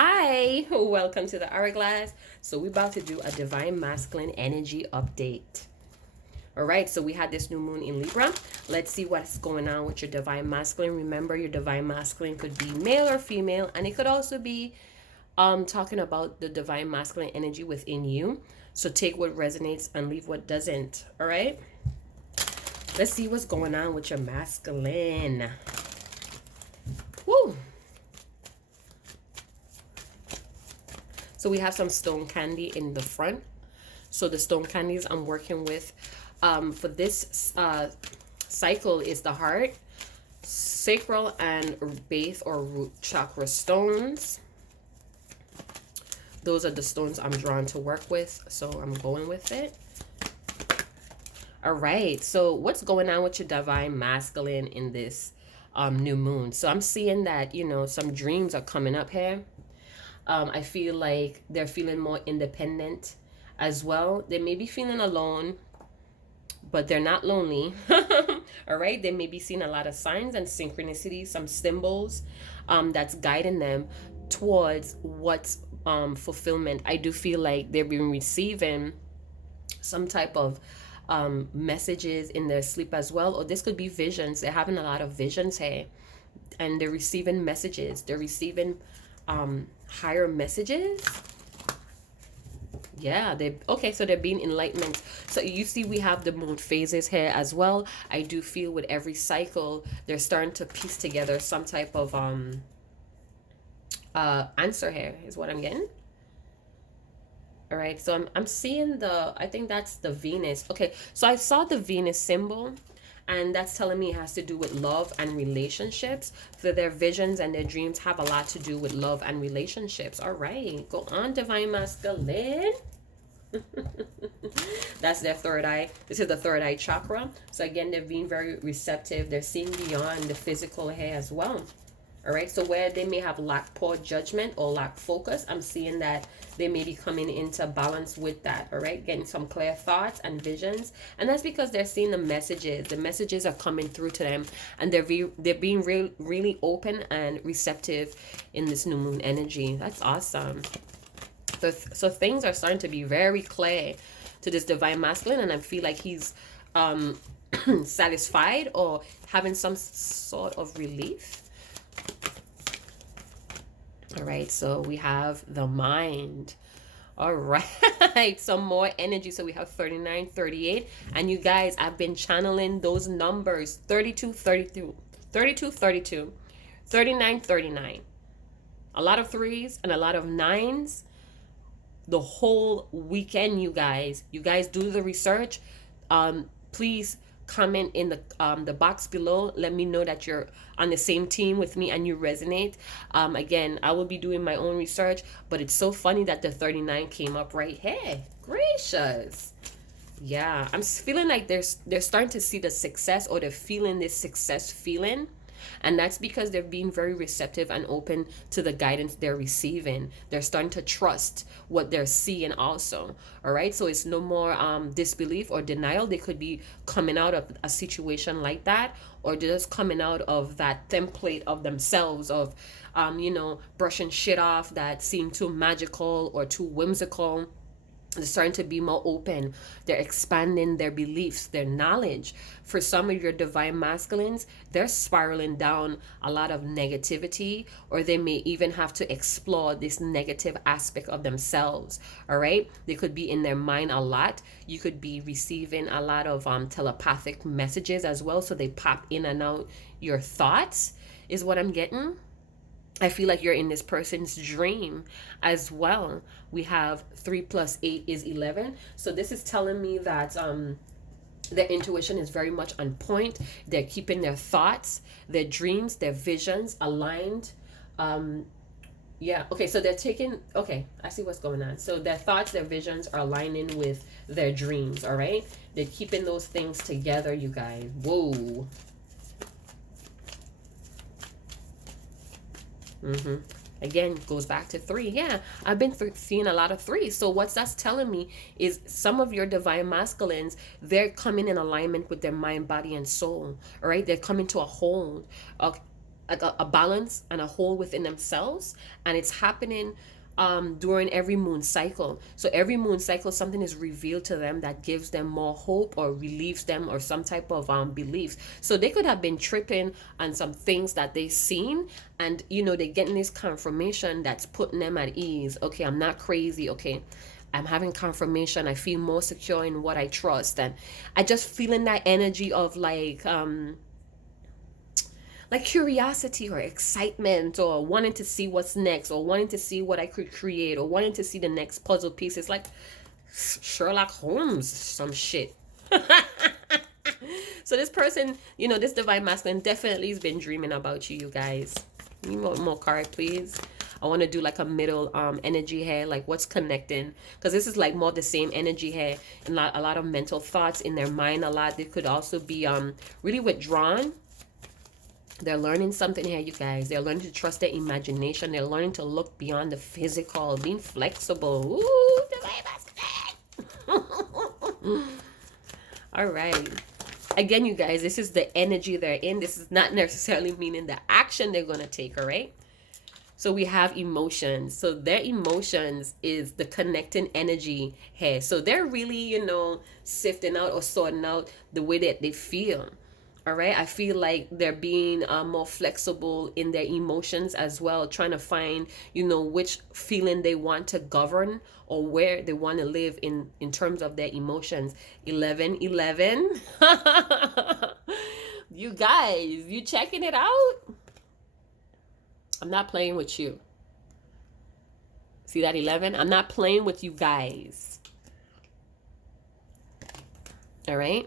Hi, welcome to the Hourglass. So we're about to do a divine masculine energy update. All right, so we had this new moon in Libra. Let's see what's going on with your divine masculine. Remember, your divine masculine could be male or female, and it could also be talking about the divine masculine energy within you. So take what resonates and leave what doesn't. All right, let's see what's going on with your masculine. Woo! So we have some stone candy in the front. So the stone candies I'm working with for this cycle is the heart, sacral, and base or root chakra stones. Those are the stones I'm drawn to work with, so I'm going with it. All right, so what's going on with your divine masculine in this new moon? So I'm seeing that, you know, some dreams are coming up here. I feel like they're feeling more independent as well. They may be feeling alone, but they're not lonely. All right. They may be seeing a lot of signs and synchronicities, some symbols that's guiding them towards what's fulfillment. I do feel like they've been receiving some type of messages in their sleep as well. Or this could be visions. They're having a lot of visions here, and they're receiving messages. They're receiving higher messages. Yeah, so they're being enlightenment. So you see we have the moon phases here as well. I do feel with every cycle they're starting to piece together some type of answer here is what I'm getting. All right, so I'm seeing I think that's the Venus. Okay, so I saw the Venus symbol, and that's telling me it has to do with love and relationships. So their visions and their dreams have a lot to do with love and relationships. All right, go on, divine masculine. That's their third eye. This is the third eye chakra. So again, they're being very receptive. They're seeing beyond the physical here as well. All right, so where they may have lacked poor judgment or lack focus, I'm seeing that they may be coming into balance with that. All right, getting some clear thoughts and visions, and that's because they're seeing the messages. The messages are coming through to them, and they're being really open and receptive in this new moon energy. That's awesome. So things are starting to be very clear to this divine masculine, and I feel like he's satisfied or having some sort of relief. All right, so we have the mind. All right, some more energy. So we have 39, 38. And you guys, I've been channeling those numbers 32, 32, 32, 32, 39, 39. A lot of threes and a lot of nines the whole weekend, you guys. You guys do the research. Please comment in the box below. Let me know that you're on the same team with me and you resonate. Again, I will be doing my own research, but it's so funny that the 39 came up right here. Gracious. Yeah, I'm feeling like they're starting to see the success, or they're feeling this success feeling. And that's because they're being very receptive and open to the guidance they're receiving. They're starting to trust what they're seeing also. All right. So it's no more disbelief or denial. They could be coming out of a situation like that, or just coming out of that template of themselves of, brushing shit off that seemed too magical or too whimsical. They're starting to be more open. They're expanding their beliefs, their knowledge. For some of your divine masculines, they're spiraling down a lot of negativity, or they may even have to explore this negative aspect of themselves. All right. They could be in their mind a lot. You could be receiving a lot of telepathic messages as well. So they pop in and out your thoughts is what I'm getting. I feel like you're in this person's dream as well. We have 3 + 8 is 11. So this is telling me that their intuition is very much on point. They're keeping their thoughts, their dreams, their visions aligned. Yeah, okay, so they're taking, okay, I see what's going on. So their thoughts, their visions are aligning with their dreams, all right? They're keeping those things together, you guys. Whoa. Again, goes back to 3. Yeah, I've been seeing a lot of 3. So what's that's telling me is some of your divine masculines, they're coming in alignment with their mind, body, and soul. All right, they're coming to a hold. Okay. like a balance and a whole within themselves, and it's happening during every moon cycle. So every moon cycle, something is revealed to them that gives them more hope or relieves them or some type of beliefs. So they could have been tripping on some things that they seen, and they're getting this confirmation that's putting them at ease. Okay, I'm not crazy. Okay, I'm having confirmation. I feel more secure in what I trust, and I just feeling that energy of like curiosity or excitement, or wanting to see what's next, or wanting to see what I could create, or wanting to see the next puzzle piece. It's like Sherlock Holmes, some shit. So this person, this divine masculine definitely has been dreaming about you, you guys. You want more card, please? I want to do like a middle energy here, like what's connecting, because this is like more the same energy here, and a lot of mental thoughts in their mind. A lot, they could also be really withdrawn. They're learning something here, you guys. They're learning to trust their imagination. They're learning to look beyond the physical, being flexible. Ooh, divine masculine. All right. Again, you guys, this is the energy they're in. This is not necessarily meaning the action they're going to take, all right? So we have emotions. So their emotions is the connecting energy here. So they're really, sifting out or sorting out the way that they feel. All right, I feel like they're being more flexible in their emotions as well, trying to find, which feeling they want to govern, or where they want to live in terms of their emotions. 1111. You guys, you checking it out? I'm not playing with you. See that 11? I'm not playing with you guys. All right.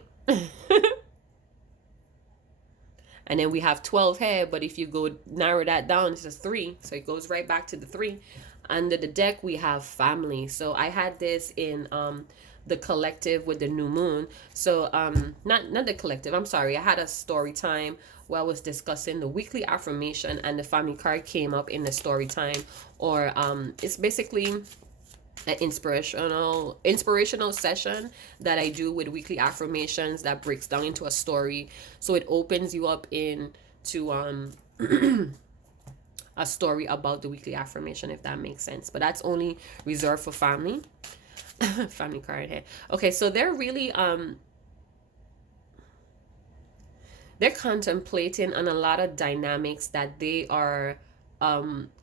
And then we have 12 here, but if you go narrow that down, it's just 3. So it goes right back to the 3. Under the deck, we have family. So I had this in the collective with the new moon. So not the collective, I'm sorry. I had a story time where I was discussing the weekly affirmation, and the family card came up in the story time. Or it's basically an inspirational session that I do with weekly affirmations that breaks down into a story. So it opens you up into a story about the weekly affirmation, if that makes sense. But that's only reserved for family. Family card here. Okay, so they're really they're contemplating on a lot of dynamics that they are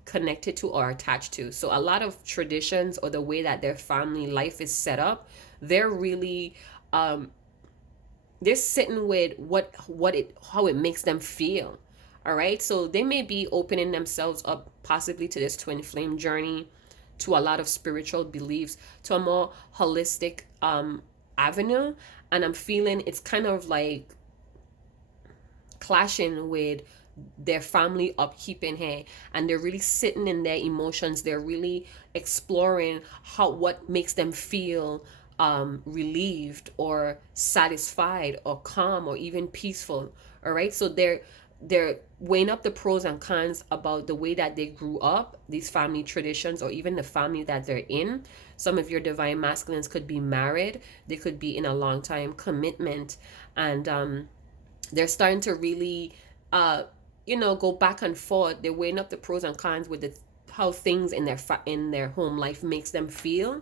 connected to or attached to. So a lot of traditions or the way that their family life is set up, they're really they're sitting with how it makes them feel. All right, so they may be opening themselves up possibly to this twin flame journey, to a lot of spiritual beliefs, to a more holistic avenue. And I'm feeling it's kind of like clashing with their family upkeeping here, and they're really sitting in their emotions. They're really exploring what makes them feel relieved or satisfied or calm or even peaceful. All right, so they're weighing up the pros and cons about the way that they grew up, these family traditions, or even the family that they're in. Some of your divine masculines could be married, they could be in a long time commitment, and they're starting to really go back and forth. They're weighing up the pros and cons with how things in their home life makes them feel,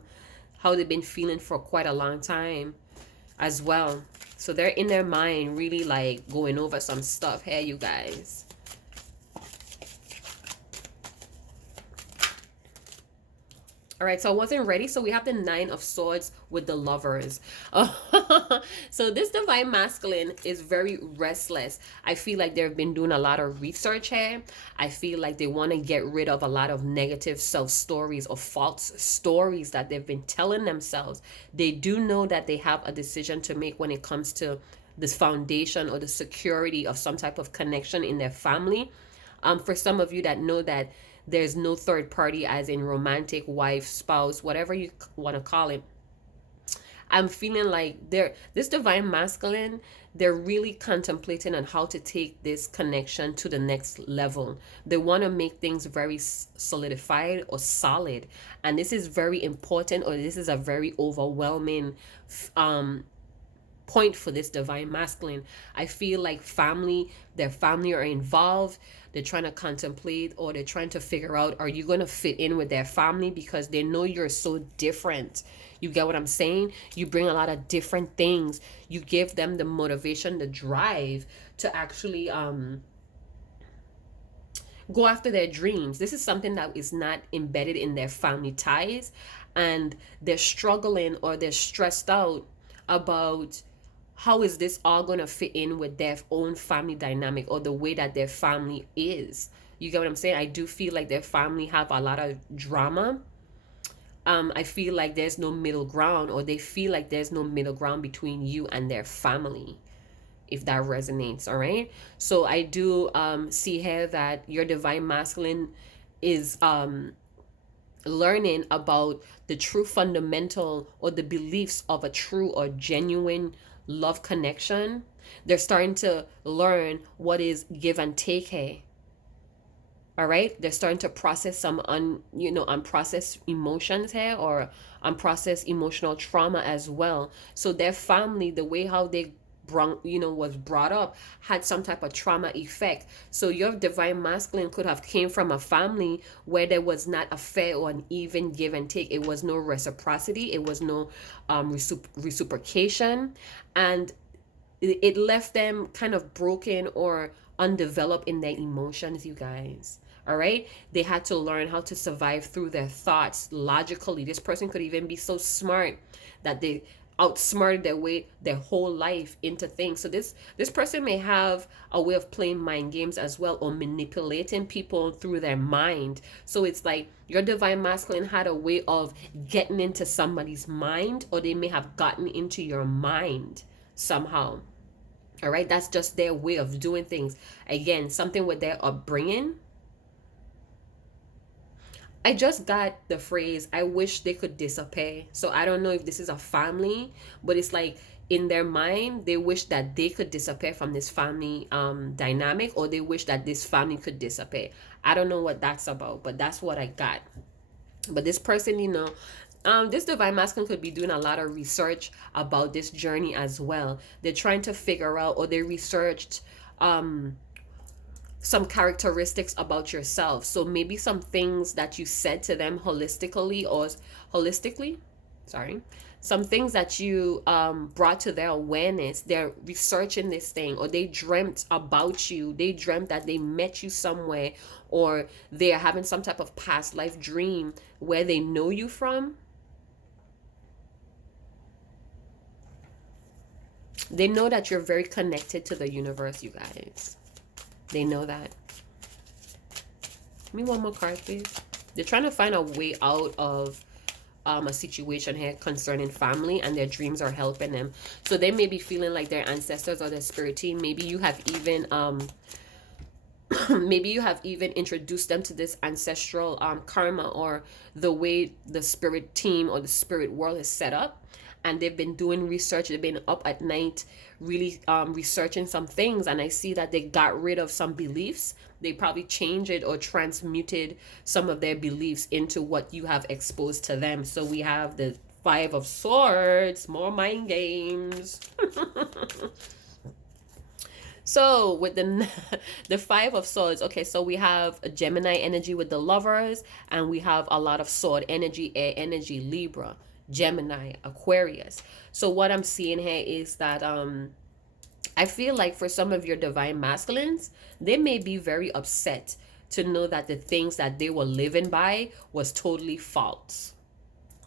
how they've been feeling for quite a long time as well. So they're in their mind really like going over some stuff here, you guys. All right, so I wasn't ready. So we have the 9 of Swords with the Lovers. So this divine masculine is very restless. I feel like they've been doing a lot of research here. I feel like they want to get rid of a lot of negative self-stories or false stories that they've been telling themselves. They do know that they have a decision to make when it comes to this foundation or the security of some type of connection in their family. For some of you that know that there's no third party, as in romantic, wife, spouse, whatever you want to call it, I'm feeling like this divine masculine, they're really contemplating on how to take this connection to the next level. They want to make things very solidified or solid, and this is very important, or this is a very overwhelming point for this divine masculine. I feel like their family are involved. They're trying to contemplate, or they're trying to figure out, are you going to fit in with their family, because they know you're so different. You get what I'm saying? You bring a lot of different things. You give them the motivation, the drive to actually go after their dreams. This is something that is not embedded in their family ties, and they're struggling or they're stressed out about how is this all going to fit in with their own family dynamic or the way that their family is. You get what I'm saying? I do feel like their family have a lot of drama. I feel like there's no middle ground, or they feel like there's no middle ground between you and their family, if that resonates. All right, so I do see here that your divine masculine is learning about the true fundamental or the beliefs of a true or genuine love connection. They're starting to learn what is give and take here. All right, they're starting to process some unprocessed emotions here, or unprocessed emotional trauma as well. So their family, the way how they was brought up, had some type of trauma effect. So your divine masculine could have came from a family where there was not a fair or an even give and take. It was no reciprocity, it was no reciprocation, and it left them kind of broken or undeveloped in their emotions, you guys. All right, they had to learn how to survive through their thoughts logically. This person could even be so smart that they outsmarted their whole life into things. So this person may have a way of playing mind games as well, or manipulating people through their mind. So it's like your divine masculine had a way of getting into somebody's mind, or they may have gotten into your mind somehow. All right, that's just their way of doing things. Again, something with their upbringing. I just got the phrase, I wish they could disappear. So I don't know if this is a family, but it's like in their mind, they wish that they could disappear from this family dynamic, or they wish that this family could disappear. I don't know what that's about, but that's what I got. But this person, this divine masculine could be doing a lot of research about this journey as well. They're trying to figure out, or they researched some characteristics about yourself. So maybe some things that you said to them holistically, some things that you brought to their awareness. They're researching this thing, or they dreamt about you. They dreamt that they met you somewhere, or they're having some type of past life dream where they know you from. They know that you're very connected to the universe, you guys. They know that. Give me one more card, please. They're trying to find a way out of a situation here concerning family, and their dreams are helping them. So they may be feeling like their ancestors or their spirit team. Maybe you have even maybe you have even introduced them to this ancestral karma, or the way the spirit team or the spirit world is set up. And they've been doing research. They've been up at night really researching some things, and I see that they got rid of some beliefs. They probably changed it or transmuted some of their beliefs into what you have exposed to them. So we have the Five of Swords, more mind games. So with the Five of Swords, okay, so we have a Gemini energy with the Lovers, and we have a lot of sword energy, air energy, Libra, Gemini, Aquarius. So what I'm seeing here is that I feel like for some of your divine masculines, they may be very upset to know that the things that they were living by was totally false.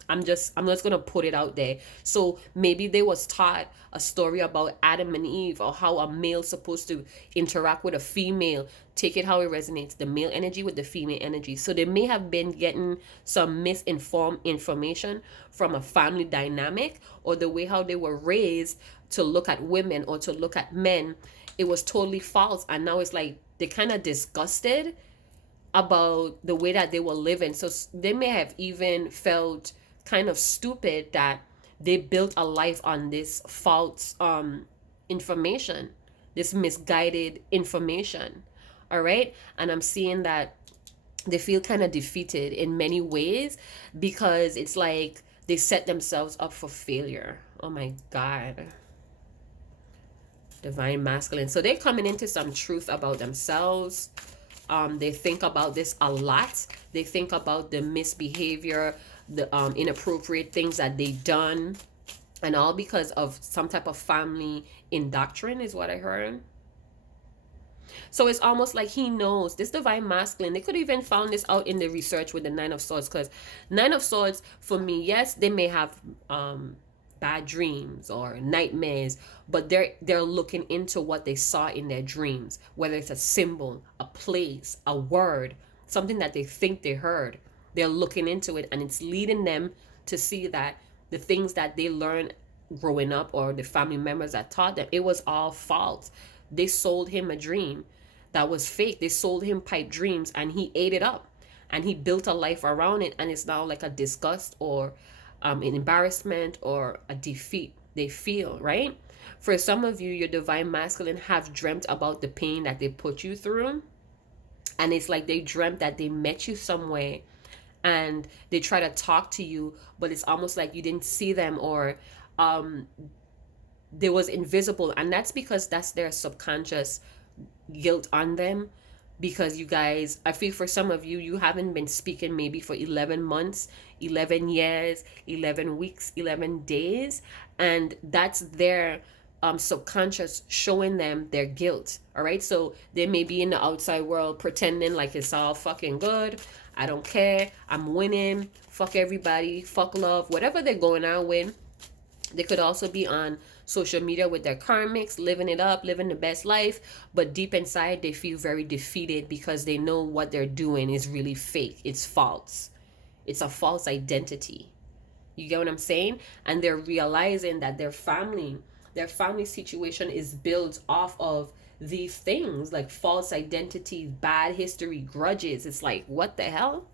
I'm just gonna put it out there. So maybe they was taught a story about Adam and Eve, or how a male supposed to interact with a female. Take it how it resonates, the male energy with the female energy. So they may have been getting some misinformed information from a family dynamic, or the way how they were raised to look at women or to look at men. It was totally false, and now it's like they kind of disgusted about the way that they were living. So they may have even felt kind of stupid that they built a life on this false information, this misguided information. All right, and I'm seeing that they feel kind of defeated in many ways, because it's like they set themselves up for failure. Oh my God. Divine masculine. So they're coming into some truth about themselves. They think about this a lot. They think about the misbehavior, the inappropriate things that they done, and all because of some type of family indoctrine is what I heard. So it's almost like he knows this divine masculine. They could even found this out in the research with the Nine of Swords, because Nine of Swords, for me, yes, they may have bad dreams or nightmares, but they're looking into what they saw in their dreams, whether it's a symbol, a place, a word, something that they think they heard. They're looking into it, and it's leading them to see that the things that they learned growing up, or the family members that taught them, it was all false. They sold him a dream that was fake. They sold him pipe dreams, and he ate it up, and he built a life around it, and it's now like a disgust or an embarrassment or a defeat they feel, right? For some of you, your divine masculine have dreamt about the pain that they put you through, and it's like they dreamt that they met you somewhere and they try to talk to you, but it's almost like you didn't see them, or they was invisible, and that's because that's their subconscious guilt on them. Because you guys, I feel for some of you, you haven't been speaking maybe for 11 months, 11 years, 11 weeks, 11 days, and that's their subconscious showing them their guilt. All right, so they may be in the outside world pretending like it's all fucking good, I don't care, I'm winning, fuck everybody, fuck love, whatever they're going out with. They could also be on social media with their karmics, living it up, living the best life, but deep inside they feel very defeated because they know what they're doing is really fake. It's false. It's a false identity. You get what I'm saying? And they're realizing that their family situation is built off of these things, like false identities, bad history, grudges. It's like, what the hell?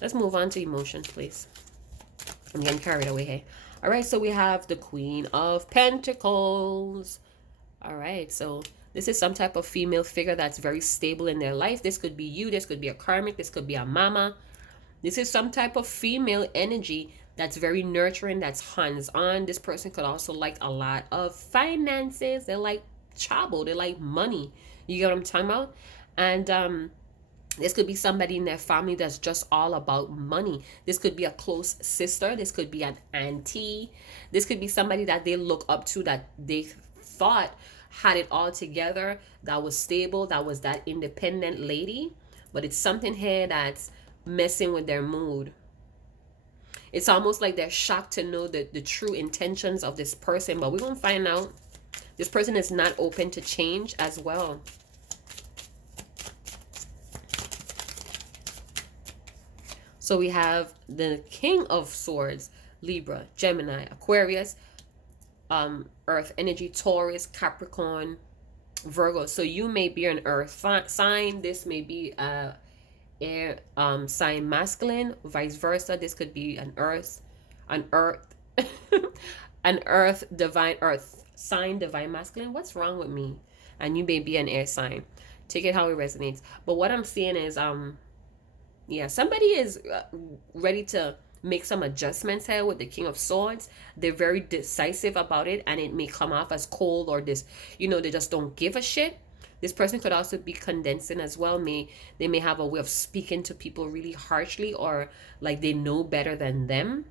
Let's move on to emotions, please. I'm getting carried away here. All right, so we have the Queen of Pentacles. All right, so this is some type of female figure that's very stable in their life. This could be you. This could be a karmic. This could be a mama. This is some type of female energy that's very nurturing, that's hands-on. This person could also like a lot of finances. They like chabo. They like money. You get what I'm talking about? And this could be somebody in their family that's just all about money. This could be a close sister. This could be an auntie. This could be somebody that they look up to, that they thought had it all together, that was stable, that was that independent lady. But it's something here that's messing with their mood. It's almost like they're shocked to know the true intentions of this person. But we're going to find out. This person is not open to change as well. So we have the King of Swords, Libra, Gemini, Aquarius, Earth energy, Taurus, Capricorn, Virgo. So you may be an Earth sign. This may be a air sign masculine, vice versa. This could be an Earth, an Earth divine Earth sign, divine masculine. What's wrong with me? And you may be an air sign. Take it how it resonates. But what I'm seeing is yeah, somebody is ready to make some adjustments here with the King of Swords. They're very decisive about it, and it may come off as cold or this, you know, they just don't give a shit. This person could also be condensing as well. They may have a way of speaking to people really harshly, or like they know better than them.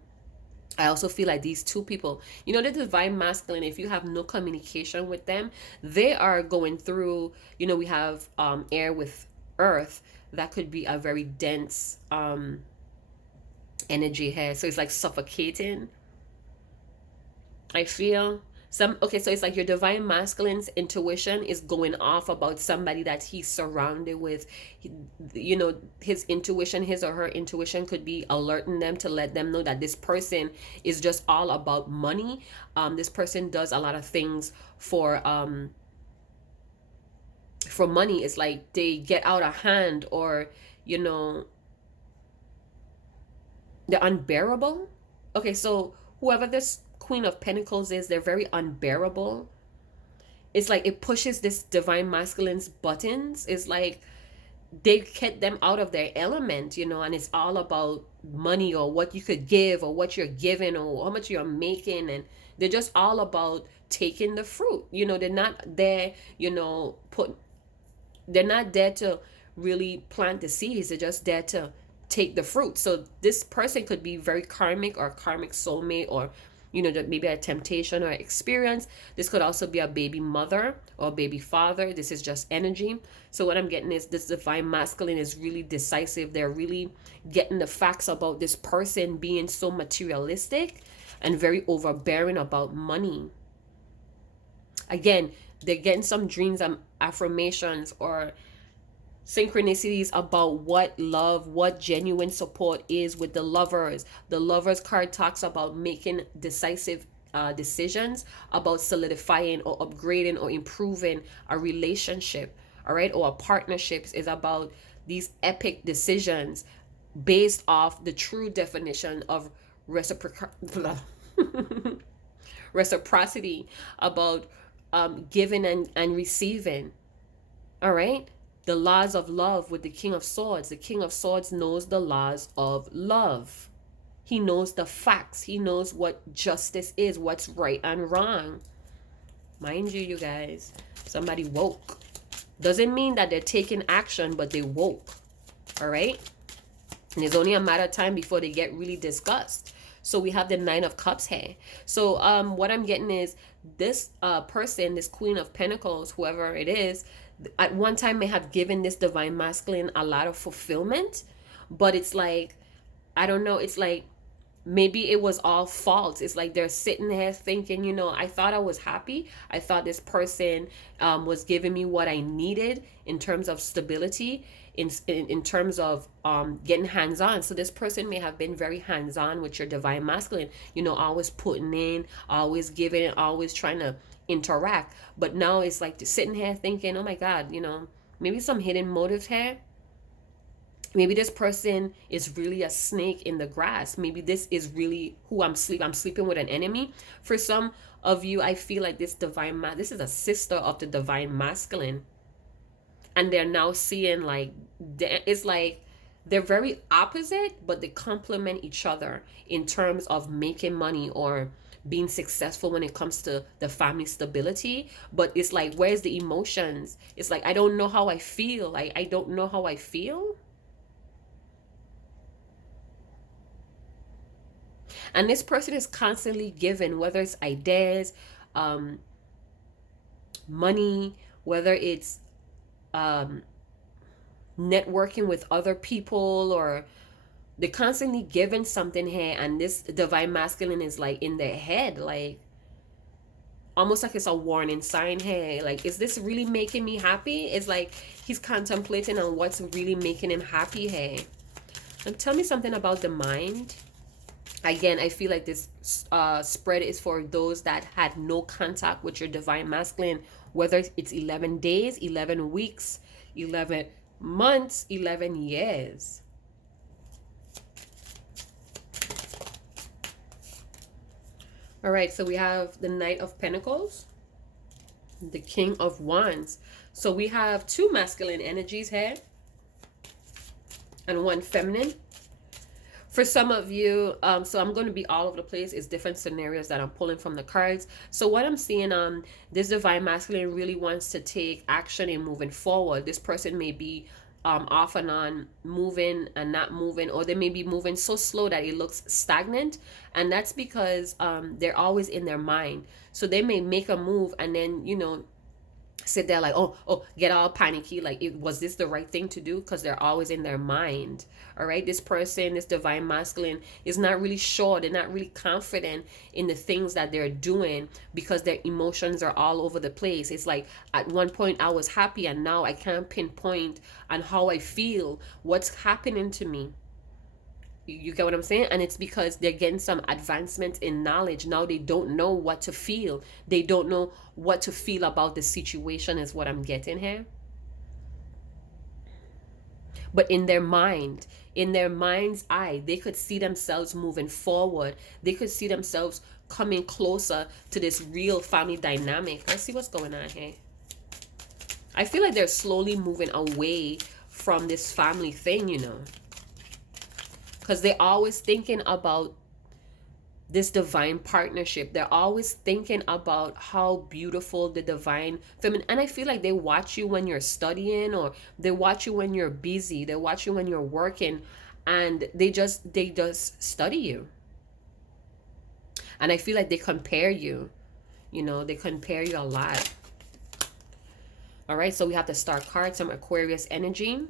I also feel like these two people, you know, the divine masculine, if you have no communication with them, they are going through, you know, we have air with earth. That could be a very dense energy here. So it's like suffocating, I feel. Okay, so it's like your divine masculine's intuition is going off about somebody that he's surrounded with. You know, his intuition, his or her intuition could be alerting them to let them know that this person is just all about money. This person does a lot of things for money. It's like they get out of hand, or, you know, they're unbearable. Okay, so whoever this Queen of Pentacles is, they're very unbearable. It's like it pushes this divine masculine's buttons. It's like they get them out of their element, you know, and it's all about money, or what you could give, or what you're giving, or how much you're making, and they're just all about taking the fruit. You know, they're not there, you know, they're not there to really plant the seeds. They're just there to take the fruit. So this person could be very karmic or karmic soulmate, or you know, maybe a temptation or experience. This could also be a baby mother or baby father. This is just energy. So what I'm getting is this divine masculine is really decisive. They're really getting the facts about this person being so materialistic and very overbearing about money. Again, they're getting some dreams and affirmations or synchronicities about what love, what genuine support is with the lovers. The lovers card talks about making decisive decisions about solidifying or upgrading or improving a relationship, all right, or a partnerships. Is about these epic decisions based off the true definition of reciprocity, about giving and receiving, all right. The laws of love with the King of Swords. The King of Swords knows the laws of love. He knows the facts. He knows what justice is, what's right and wrong. Mind you, you guys, somebody woke. Doesn't mean that they're taking action, but they woke. All right? And it's only a matter of time before they get really disgusted. So we have the Nine of Cups here. So what I'm getting is this person, this Queen of Pentacles, whoever it is, at one time may have given this divine masculine a lot of fulfillment, but it's like, I don't know, it's like maybe it was all false. It's like they're sitting there thinking, you know, I thought I was happy. I thought this person was giving me what I needed in terms of stability, in terms of getting hands-on. So this person may have been very hands-on with your divine masculine, you know, always putting in, always giving, always trying to interact. But now it's like sitting here thinking, oh my God, you know, maybe some hidden motives here. Maybe this person is really a snake in the grass. Maybe this is really who I'm sleeping with an enemy. For some of you, I feel like this this is a sister of the divine masculine. And they're now seeing like, it's like they're very opposite, but they complement each other in terms of making money or being successful when it comes to the family stability. But it's like, where's the emotions? It's like, I don't know how I feel. Like, I don't know how I feel. And this person is constantly given, whether it's ideas, money, whether it's networking with other people, or they're constantly given something here. And this divine masculine is like in their head, like almost like it's a warning sign here. Like, is this really making me happy? It's like he's contemplating on what's really making him happy here. And tell me something about the mind. Again, I feel like this spread is for those that had no contact with your divine masculine, whether it's 11 days, 11 weeks, 11 months, 11 years. All right, so we have the Knight of Pentacles, the King of Wands. So we have two masculine energies here and one feminine. For some of you, so I'm going to be all over the place. It's different scenarios that I'm pulling from the cards. So what I'm seeing, this divine masculine really wants to take action in moving forward. This person may be off and on, moving and not moving, or they may be moving so slow that it looks stagnant. And that's because they're always in their mind. So they may make a move and then, you know, sit there like, oh, get all panicky, like, was this the right thing to do? Because they're always in their mind. All right, this person, this divine masculine, is not really sure. They're not really confident in the things that they're doing because their emotions are all over the place. It's like, at one point I was happy and now I can't pinpoint on how I feel, what's happening to me. You get what I'm saying? And it's because they're getting some advancement in knowledge. Now they don't know what to feel. They don't know what to feel about the situation, is what I'm getting here. But in their mind, in their mind's eye, they could see themselves moving forward. They could see themselves coming closer to this real family dynamic. Let's see what's going on here. I feel like they're slowly moving away from this family thing, you know. Because they're always thinking about this divine partnership. They're always thinking about how beautiful the divine feminine, and I feel like they watch you when you're studying, or they watch you when you're busy, they watch you when you're working, and they just study you. And I feel like they compare you, they compare you a lot. All right, so we have the star card, some Aquarius energy.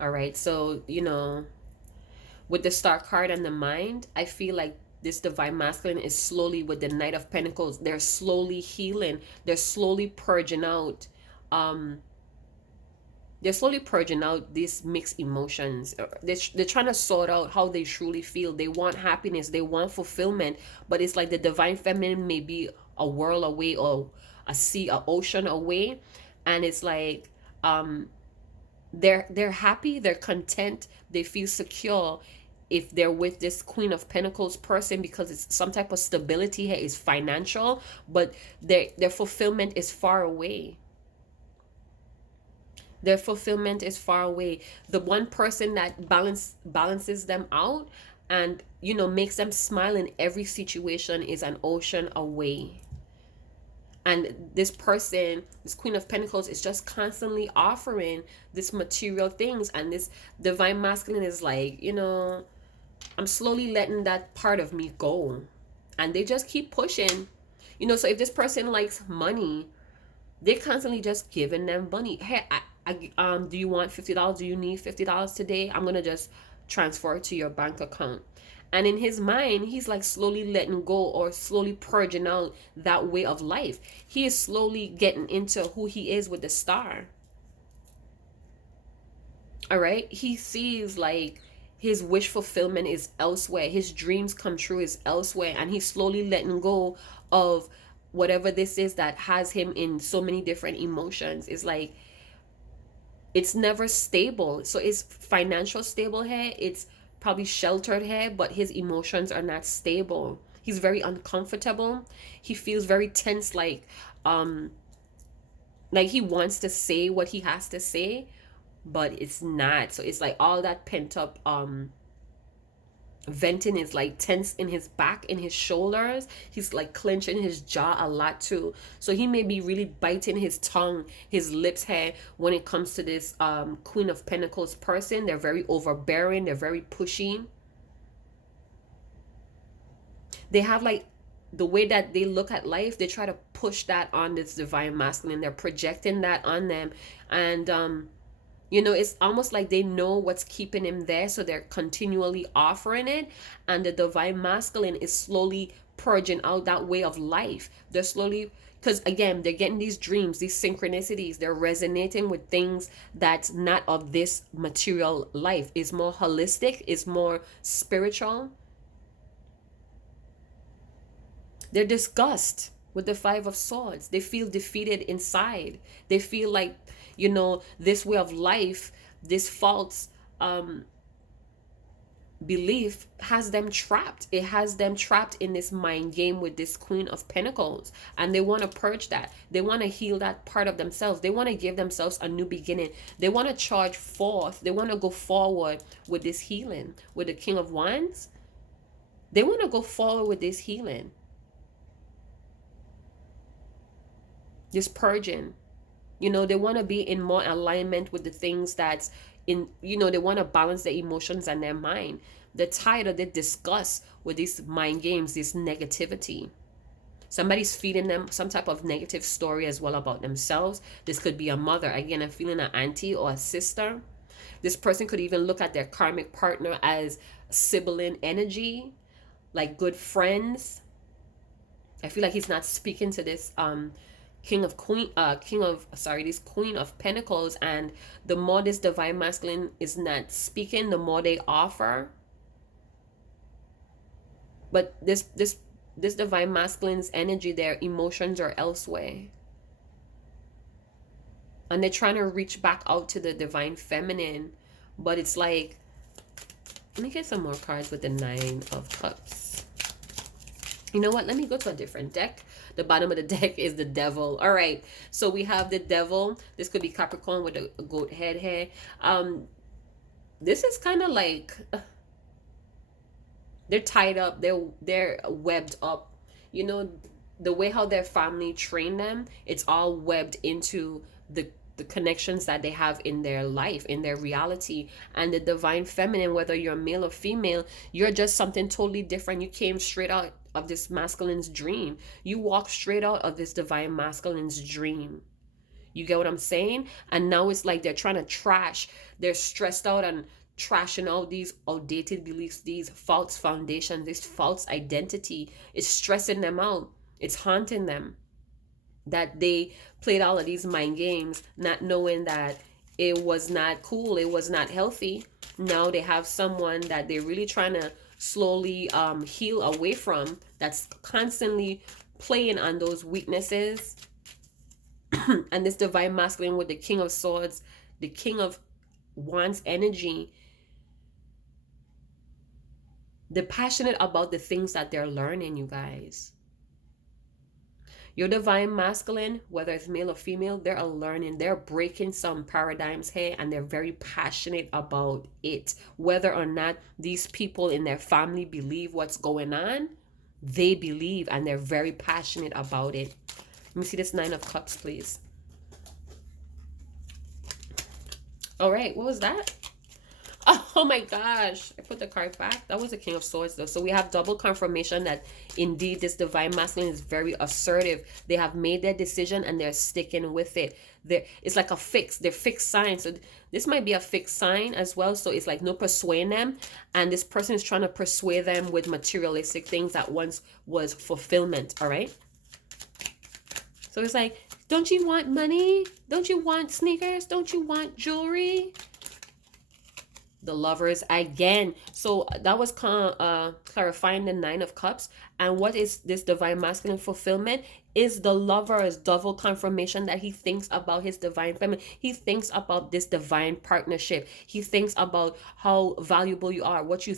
All right, so with the star card and the mind, I feel like this divine masculine is slowly, with the Knight of Pentacles, they're slowly healing. They're slowly purging out. They're slowly purging out these mixed emotions. They're trying to sort out how they truly feel. They want happiness. They want fulfillment. But it's like the divine feminine may be a world away, or a sea, an ocean away. And it's like they're happy. They're content. They feel secure if they're with this Queen of Pentacles person, because it's some type of stability here, is financial, but their fulfillment is far away. Their fulfillment is far away. The one person that balances them out and makes them smile in every situation is an ocean away. And this person, this Queen of Pentacles, is just constantly offering this material things, and this divine masculine is like, I'm slowly letting that part of me go. And they just keep pushing. So if this person likes money, they're constantly just giving them money. Hey, do you want $50? Do you need $50 today? I'm gonna just transfer it to your bank account. And in his mind, he's like slowly letting go, or slowly purging out that way of life. He is slowly getting into who he is with the star. All right, he sees like his wish fulfillment is elsewhere, his dreams come true is elsewhere, and he's slowly letting go of whatever this is that has him in so many different emotions. It's like it's never stable. So it's financial stable here, it's probably sheltered here, but his emotions are not stable. He's very uncomfortable. He feels very tense, like he wants to say what he has to say, but it's not. So it's like all that pent up venting is like tense in his back, in his shoulders. He's like clenching his jaw a lot too. So he may be really biting his tongue, his lips here when it comes to this Queen of Pentacles person. They're very overbearing. They're very pushy. They have like the way that they look at life, they try to push that on this divine masculine. They're projecting that on them. And it's almost like they know what's keeping him there, so they're continually offering it. And the divine masculine is slowly purging out that way of life. They're slowly, because again, they're getting these dreams, these synchronicities. They're resonating with things that's not of this material life. It's more holistic, it's more spiritual. They're disgusted with the Five of Swords. They feel defeated inside. They feel like, this way of life, this false belief has them trapped. It has them trapped in this mind game with this Queen of Pentacles. And they want to purge that. They want to heal that part of themselves. They want to give themselves a new beginning. They want to charge forth. They want to go forward with this healing. With the King of Wands, they want to go forward with this healing. This purging. They want to be in more alignment with the things that's in, they want to balance their emotions and their mind. They're tired of the disgust with these mind games, this negativity. Somebody's feeding them some type of negative story as well about themselves. This could be a mother. Again, I'm feeling an auntie or a sister. This person could even look at their karmic partner as sibling energy, like good friends. I feel like he's not speaking to this this Queen of Pentacles, and the more this divine masculine is not speaking, the more they offer. But this divine masculine's energy, their emotions are elsewhere, and they're trying to reach back out to the divine feminine. But it's like, let me get some more cards with the Nine of Cups. You know what? Let me go to a different deck. The bottom of the deck is the Devil. All right. So we have the Devil. This could be Capricorn with a goat head here. this is kind of like they're tied up, they're webbed up. You know, the way how their family trained them, it's all webbed into the connections that they have in their life, in their reality. And the divine feminine, whether you're male or female, you're just something totally different. You came straight out of this masculine's dream. You walk straight out of this divine masculine's dream. You get what I'm saying? And now it's like they're trying to trash. They're stressed out and trashing all these outdated beliefs, these false foundations, this false identity. It's stressing them out. It's haunting them that they played all of these mind games, not knowing that it was not cool, it was not healthy. Now they have someone that they're really trying to slowly heal away from, that's constantly playing on those weaknesses. And this divine masculine with the King of Swords, the King of Wands energy, they're passionate about the things that they're learning, you guys. Your divine masculine, whether it's male or female, they're learning, they're breaking some paradigms here, and they're very passionate about it. Whether or not these people in their family believe what's going on, they believe, and they're very passionate about it. Let me see this Nine of Cups, please. All right, what was that? Oh my gosh, I put the card back. That was the King of Swords though. So we have double confirmation that indeed this divine masculine is very assertive. They have made their decision and they're sticking with it. It's like a fix. They're fixed signs. So this might be a fixed sign as well. So it's like no persuading them. And this person is trying to persuade them with materialistic things that once was fulfillment. All right. So it's like, don't you want money? Don't you want sneakers? Don't you want jewelry? The Lovers again. So that was clarifying the Nine of Cups. And what is this divine masculine fulfillment? Is the Lover's double confirmation that he thinks about his divine feminine. He thinks about this divine partnership. He thinks about how valuable you are, what you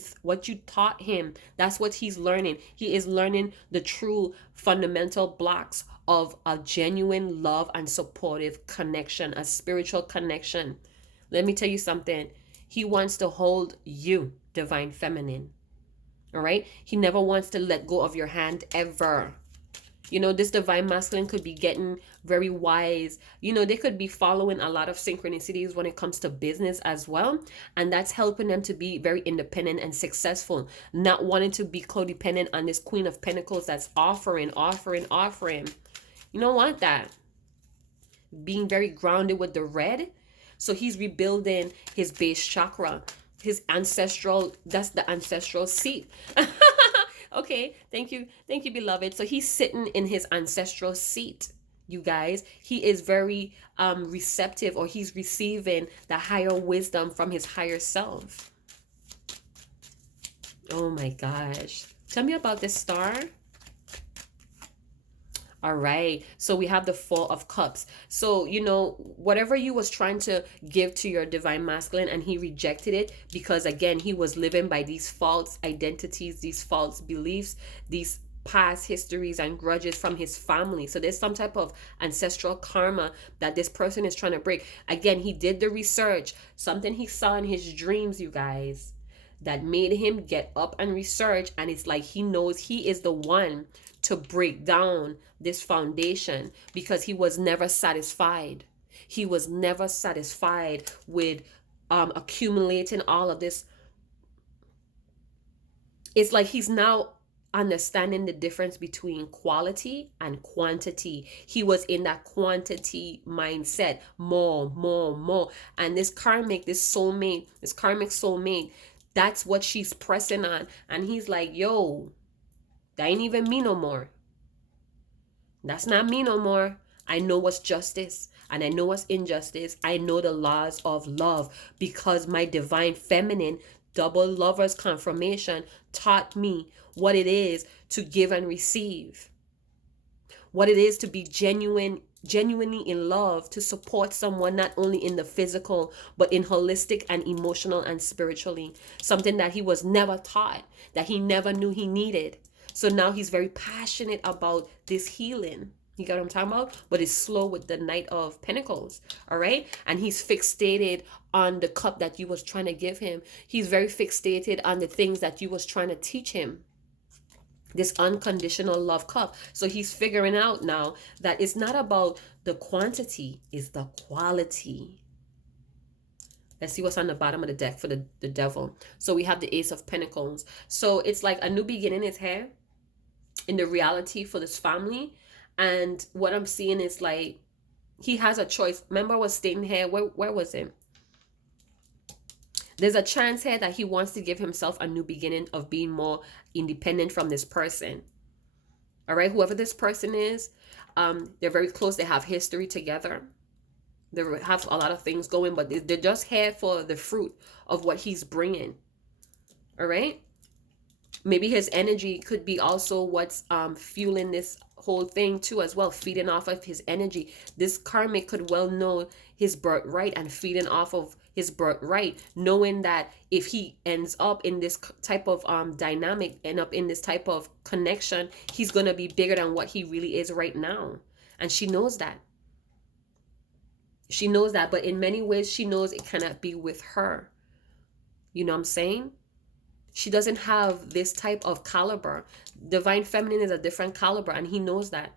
taught him. That's what he's learning. He is learning the true fundamental blocks of a genuine love and supportive connection, a spiritual connection. Let me tell you something. He wants to hold you, divine feminine. All right? He never wants to let go of your hand ever. You know, this divine masculine could be getting very wise. You know, they could be following a lot of synchronicities when it comes to business as well. And that's helping them to be very independent and successful. Not wanting to be codependent on this Queen of Pentacles that's offering. You don't want that. Being very grounded with the red. So he's rebuilding his base chakra, his ancestral, that's the ancestral seat. Okay, thank you, beloved. So he's sitting in his ancestral seat, you guys. He is very receptive, or he's receiving the higher wisdom from his higher self. Oh my gosh. Tell me about this star. All right. So we have the Four of Cups. So, you know, whatever you was trying to give to your divine masculine and he rejected it because, again, he was living by these false identities, these false beliefs, these past histories and grudges from his family. So there's some type of ancestral karma that this person is trying to break. Again, he did the research, something he saw in his dreams, you guys, that made him get up and research. And it's like he knows he is the one to break down this foundation because he was never satisfied. He was never satisfied with accumulating all of this. It's like he's now understanding the difference between quality and quantity. He was in that quantity mindset, more. And this karmic soulmate, that's what she's pressing on. And he's like, yo, that ain't even me no more. That's not me no more. I know what's justice and I know what's injustice. I know the laws of love because my divine feminine double Lover's confirmation taught me what it is to give and receive. What it is to be genuinely in love, to support someone not only in the physical but in holistic and emotional and spiritually. Something that he was never taught, that he never knew he needed. So now he's very passionate about this healing. You get what I'm talking about? But it's slow with the Knight of Pentacles. All right. And he's fixated on the cup that you was trying to give him. He's very fixated on the things that you was trying to teach him. This unconditional love cup. So he's figuring out now that it's not about the quantity, it's the quality. Let's see what's on the bottom of the deck for the devil. So we have the Ace of Pentacles. So it's like a new beginning is here in the reality for this family. And what I'm seeing is like he has a choice. Remember I was stating here, where was it? There's a chance here that he wants to give himself a new beginning of being more independent from this person. All right, whoever this person is, they're very close. They have history together. They have a lot of things going, but they're just here for the fruit of what he's bringing. All right. Maybe his energy could be also what's fueling this whole thing too as well, feeding off of his energy. This karmic could well know his birthright and feeding off of his birthright, knowing that if he ends up in this type of dynamic, end up in this type of connection, he's going to be bigger than what he really is right now. And she knows that. She knows that, but in many ways, she knows it cannot be with her. You know what I'm saying? She doesn't have this type of caliber. Divine Feminine is a different caliber, and he knows that.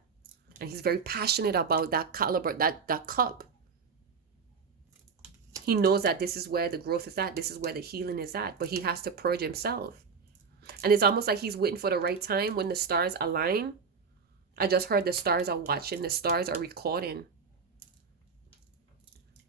And he's very passionate about that caliber, that cup. He knows that this is where the growth is at. This is where the healing is at. But he has to purge himself. And it's almost like he's waiting for the right time when the stars align. I just heard the stars are watching. The stars are recording.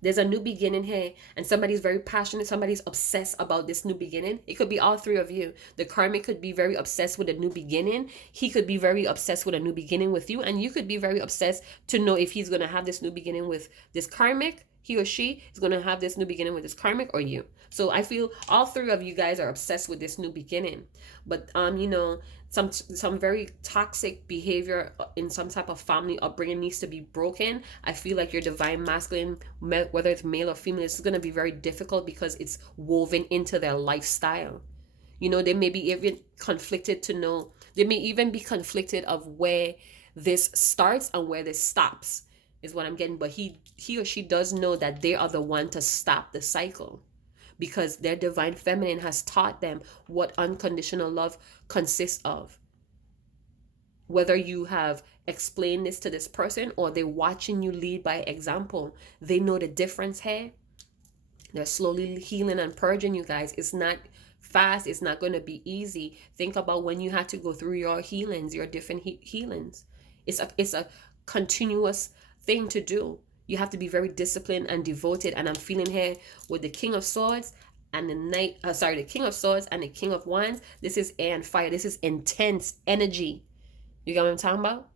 There's a new beginning here, and somebody's very passionate. Somebody's obsessed about this new beginning. It could be all three of you. The karmic could be very obsessed with a new beginning. He could be very obsessed with a new beginning with you, and you could be very obsessed to know if he's going to have this new beginning with this karmic. He or she is going to have this new beginning with this karmic, or you. So I feel all three of you guys are obsessed with this new beginning. But you know, some very toxic behavior in some type of family upbringing needs to be broken. I feel like your divine masculine, whether it's male or female, it's going to be very difficult because it's woven into their lifestyle. You know, they may be even conflicted to know. They may even be conflicted of where this starts and where this stops, is what I'm getting. But he or she does know that they are the one to stop the cycle, because their divine feminine has taught them what unconditional love consists of. Whether you have explained this to this person or they're watching you lead by example, they know the difference here. They're slowly healing and purging you guys. It's not fast. It's not going to be easy. Think about when you had to go through your healings, your different healings. It's a continuous thing to do. You have to be very disciplined and devoted. And I'm feeling here with the King of Swords and the King of Swords and the King of Wands. This is air and fire. This is intense energy. You get what I'm talking about?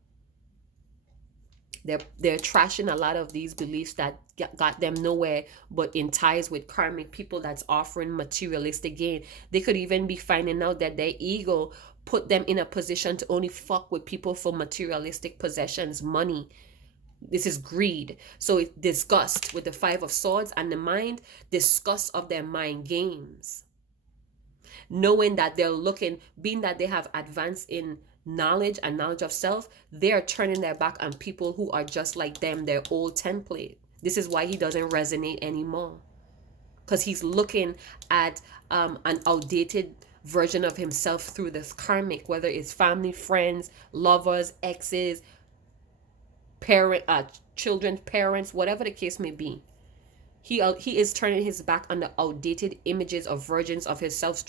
They're trashing a lot of these beliefs that got them nowhere, but in ties with karmic people that's offering materialistic gain. They could even be finding out that their ego put them in a position to only fuck with people for materialistic possessions, money. This is greed. So it's disgust with the Five of Swords and the mind, disgust of their mind games. Knowing that they're looking, being that they have advanced in knowledge and knowledge of self, they're turning their back on people who are just like them, their old template. This is why he doesn't resonate anymore. Because he's looking at an outdated version of himself through this karmic, whether it's family, friends, lovers, exes, children's parents, whatever the case may be. He is turning his back on the outdated images of versions of himself, true